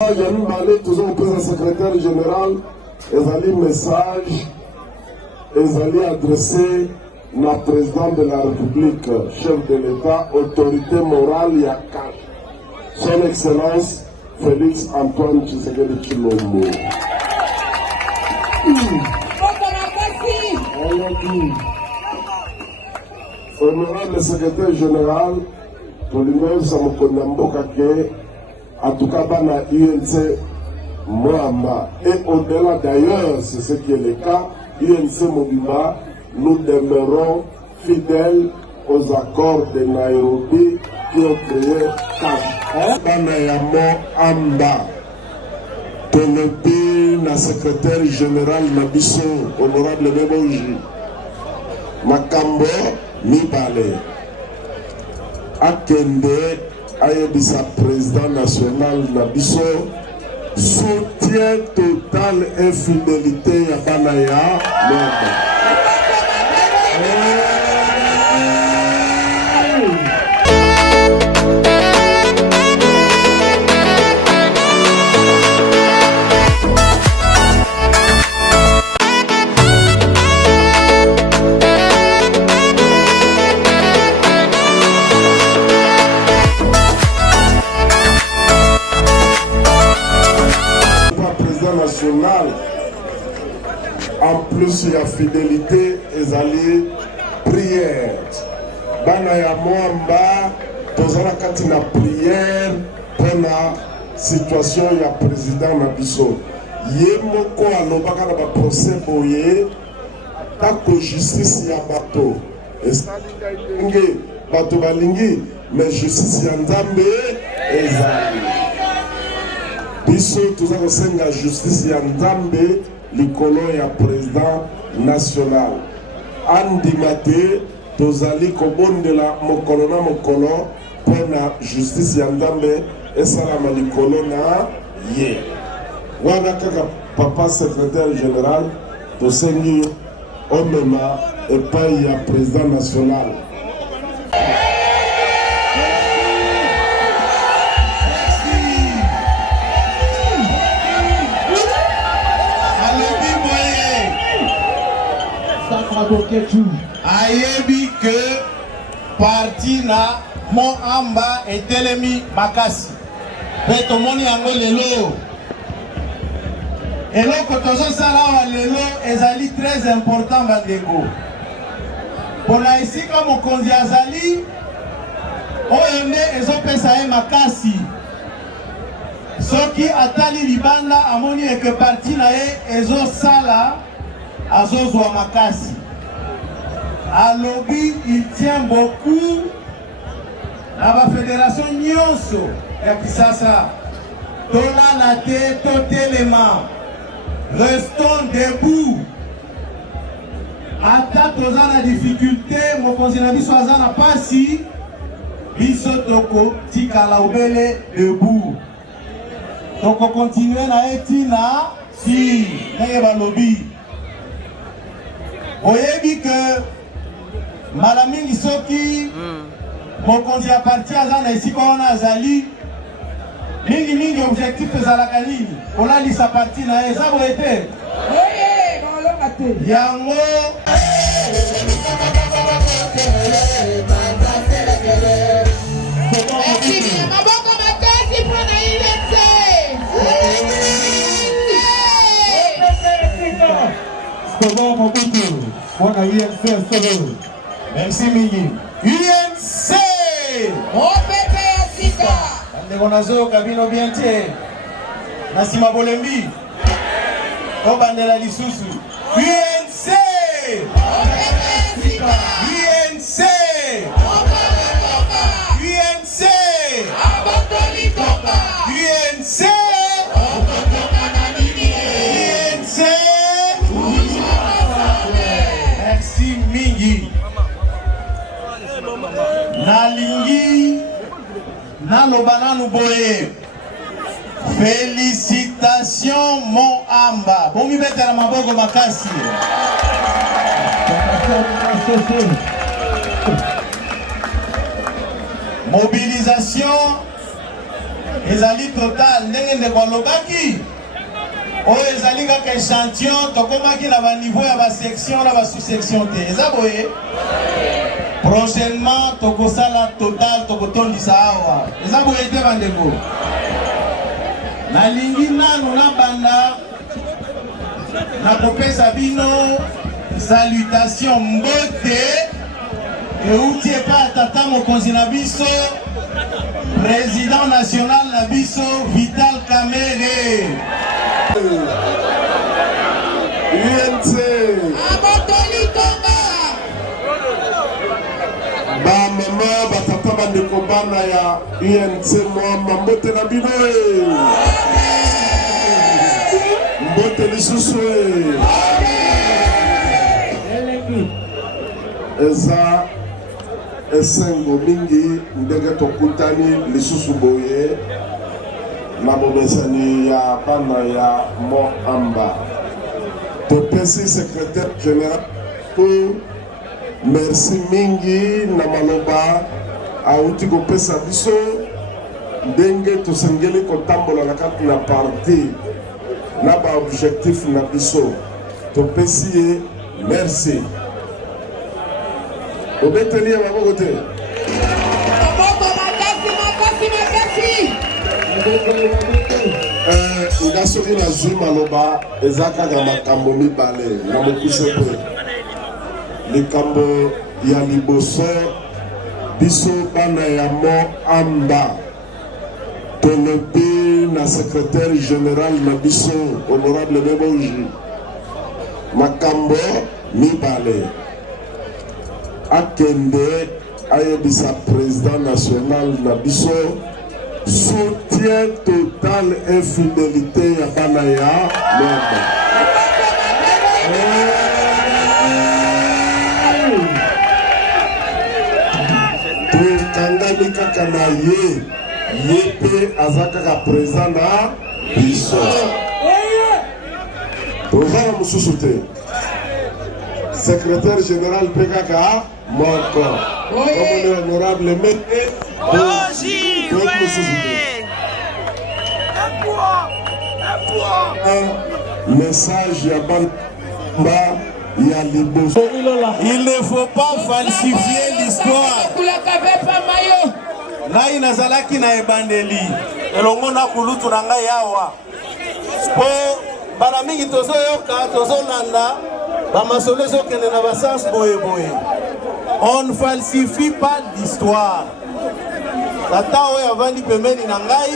Yannick Malé, toujours président secrétaire général, ezali message, ezali adressé na président de la République, chef de l'État, autorité morale ya CAF, son excellence Félix Antoine Tshisekedi Tshilombo. Honorable secrétaire général, Polino Samokonamboka ke en tout cas, dans la UNC Moamba. Et au-delà d'ailleurs, c'est ce qui est le cas, UNC Mobimba, nous demeurons fidèles aux accords de Nairobi qui ont créé CAF. Banayamo Amba, Tonobi, la secrétaire générale Nabiso, honorable Beboji, Makambo, Mibale, Akende, Ayebisa président national Nabiso, soutien total et fidélité à Banaya Moamba. En plus, il y a fidélité et alliés, prière. Banaya Moamba, tozala kati na prière pour la situation ya président Nabiso. Ye moko alobaka na ba procès boye, tako justice ya bato. Esalingi bato balingi, mais justice ya Nzambe ezali. Biso tozala senga justice ya Nzambe. Likolo ya président national andimate tozali kobondela mokolo na mokolo pona justice ya Nzambe esalama likolo na ye wana kaka papa secrétaire général tosengi omema epai ya président national. Ayebi que parti na Moamba et Telemi Makasi. Peto moni yango lelo. Et là, quand on s'en sala lelo, ezali très important bandeko. Pour la ici comme on conduit azali, oyende ezo pesa e Makasi. Soki atali libanda amoni et que parti na e ezo sala azozwa Makasi. Alobi, il tient beaucoup à la fédération Nyonso et Kisasa. Tola la tête, totélément. Restons debout. Ata toza la difficulté, mon conseiller biso azana pasi. Biso toko tika la obele debout. Donc on continue na etina si neye balobi. Oyebi que Malamingi soki mokonzi ya parti azana esika wana azali mingi objectif ezalaka nini olalisa parti na ye eza boye te yango maboko makasi mpona INC. Merci Mingi. UNC! OPP Sika! Ndeko nazo kabino biente. Nasima Bolembi. Obandela lisusu. UNC! OPP Sika! UNC! UNC! Abotoli Kopa! UNC! Merci Mingi. Nalingi Nalobananu Boye. Félicitations mon Amba. Bon mi bete la maboko makasi. Mobilisation ezali total ndenge ndeko alobaki oyo ezali kaka échantillon tokomaki na baniveau ya basection na basous-section te eza boye prochainement tokosala total tokotondisa awa eza boye te bandeko nalingi nanu nabanda nakopesa bino salutation mbote euti epa tata mokonzi na biso président national na biso Vital Kamerhe UNC Abotoli Tonga. ba mama batata bandeko bana ya UNC mwamba mbote na bino mbote lisusu eza esengo mingi ndenge tokutani lisusu boye na bomesani ya bana ya Moamba topesi secrétaire général pour merci mingi na maloba auti kopesa biso ndenge tosengeli kotambola na kati na parti na ba objectif na biso topesi ye merci obeteli ya maboko te Maboko makasi makasi makasi. nga soki nazwi maloba eza kaka makambo mibale na mokuse mpe likambo ya liboso biso bana ya Moamba tolobi na secrétaire général na biso honorable Beboji makambo mibale akende ayebisa président national na biso soutien total et fidélité ya bana ya Moamba tokangami kaka na ye mpe aza kaka président na biso toza na mosusu te secrétaire général mpe kaka moko komone honorable mete mosusu te message ya bamba ya liboso il ne faut pas falsifier l'histoire ngai nazalaki na ebandeli elongo na kulutu na ngai awa po bana mingi tozoyoka tozolanda bamasolo ezokende na basens boyeboye on ne falsifie pas l'histoire tata oyo avandi pembeni na ngai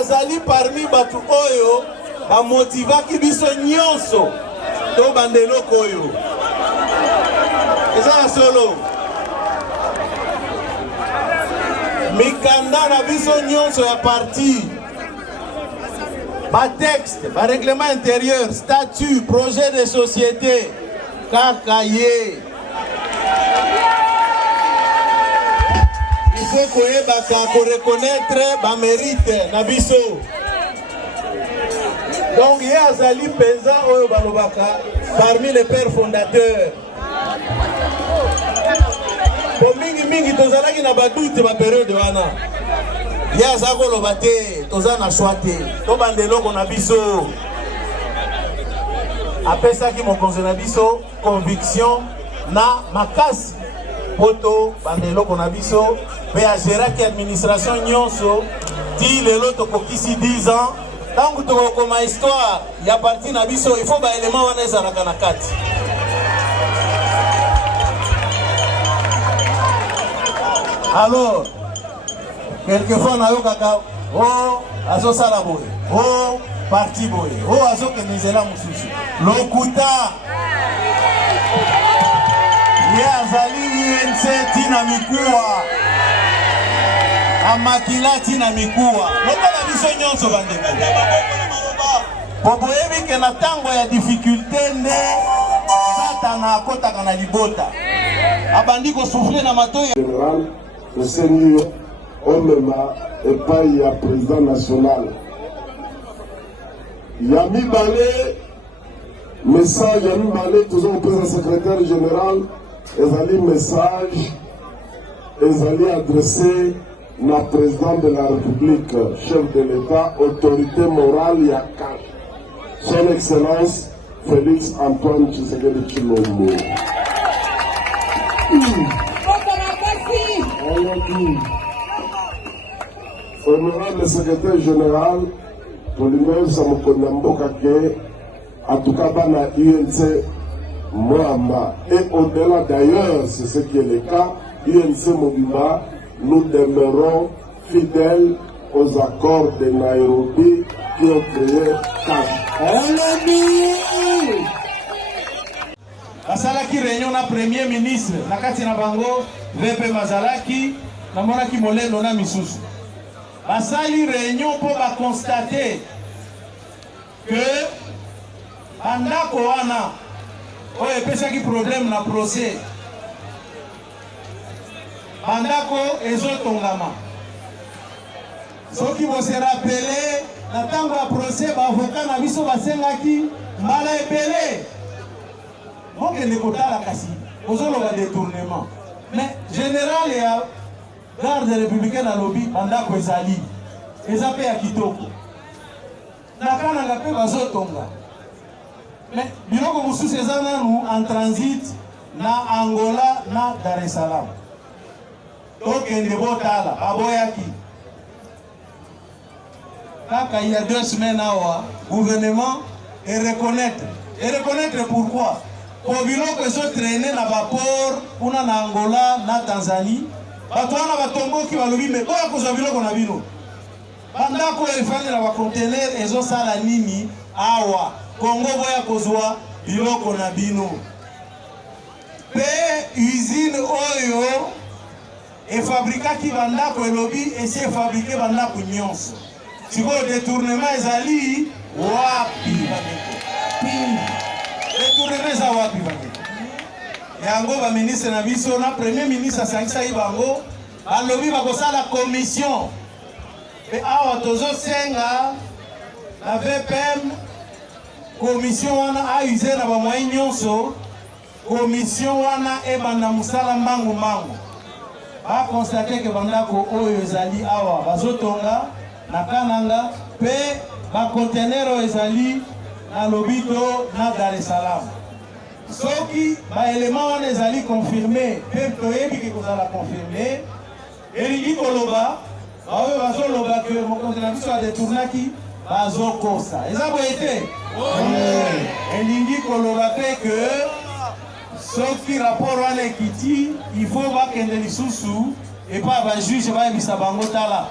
azali parmi bato oyo bamotivaki biso nyonso to bandeloko oyo eza ya solo mikanda na biso nyonso ya parti batexte barèglement intérieur statut projet de société kaka ye il faut koyebaka koreconnaître bamérite na biso donc ye azali mpenza oyo balobaka parmi les pères fondateurs po mingimingi tozalaki na badute baperiode wana ye aza koloba te toza na shwa te tobanda eloko na biso apesaki mokonzi na biso conviction na makasi po tobanda eloko na biso mpe agéraki administration nyonso ti lelo tokokisi 10 ans ntango tokokoma histoire ya parti na biso il faut baelema wana ezalaka na kati alors quelquefois nayokaka o azosala boye o parti boye o azokende nzela mosusu lokuta ye azali UNC tina mikuwa amakila tina mikuwa lokola biso nyonso bandeko po boyebi ke na ntango ya difficulté nde satana akotaka na libota abandi kosufle na matoyi général osengi omema epai ya président national ya mibale message ya mibale toza kopesa secrétaire général ezali message ezali adressé na président de la République, chef de l'État, autorité morale ya son Excellence Félix Antoine Tshisekedi Tshilombo. Honorable secrétaire général, Polymère Samokonyamboka ke Atukabana INC Moamba. Et au-delà d'ailleurs, c'est ce qui est le cas, INC Mobimba, nous demeurons fidèles aux accords de Nairobi qui ont créé Asalaki réunion na premier ministre na kati na bango VP Mazalaki na monaki molelo na misusu. Basali réunion pour constater que andako wana oye pesaki problème na procès. Andako ezotongama. Soki vous se rappelez na tango ya procès ba avocat na biso basengaki mbala ebele. Donc les kotala kasi ozoloba détournement. Mais général ya garde républicaine à lobby bandako ezali. Ezape ya kitoko. Nakana ngape bazotonga. Mais biloko mususu ezana nous en transit na Angola na Dar es Salaam. Donc il y botala aboyaki. Kaka il y a 2 semaines le gouvernement et reconnaître. Et reconnaître pourquoi? Pour biloko ezo traîner na vapor una na Angola na Tanzanie. Bato wana batombo ki balobi me boya kozwa biloko na bino. Bandako efanye na ba conteneur ezo sala nini awa. Congo boya kozwa biloko na bino. Pe usine oyo et fabrikaki bandako elobi et c'est fabriqué bandako nyonso. Siko détournement ezali wapi détournement za wapi bakeko. Yango ba ministre na biso na premier ministre asangisa ibango alobi bakosala commission. Et awa tozo senga la VPM commission wana a usé na ba moyen nyonso commission wana ebanda musala mbangu mbangu. A constaté que bandako oyo ezali awa bazotonga na kananga pe ba conteneur ezali na lobito na Dar es Salaam. Soki ba élément wana ezali confirmé pe toyebi ke kozala confirmé elingi koloba baoyo bazoloba ke mokonzi na biso adetournaki bazokosa eza boye te elingi koloba pe ke soki rapport wana ekiti il faut bakende lisusu epa bajuge bayebisa bango tala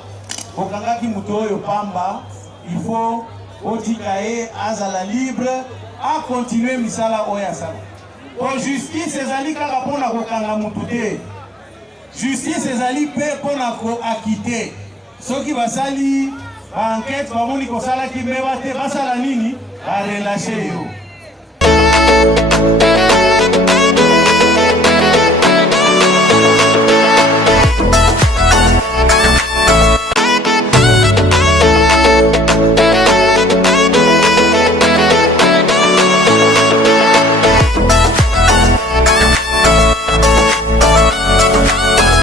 okangaki mutu oyo pamba il faut otika ye azala libre a continuer misala oyo asala po justice ezali kaka mpona kokanga mutu te justice ezali mpe mpona koakite soki basali baenquête bamoni kosalaki mbeba te basala nini barelâche yo.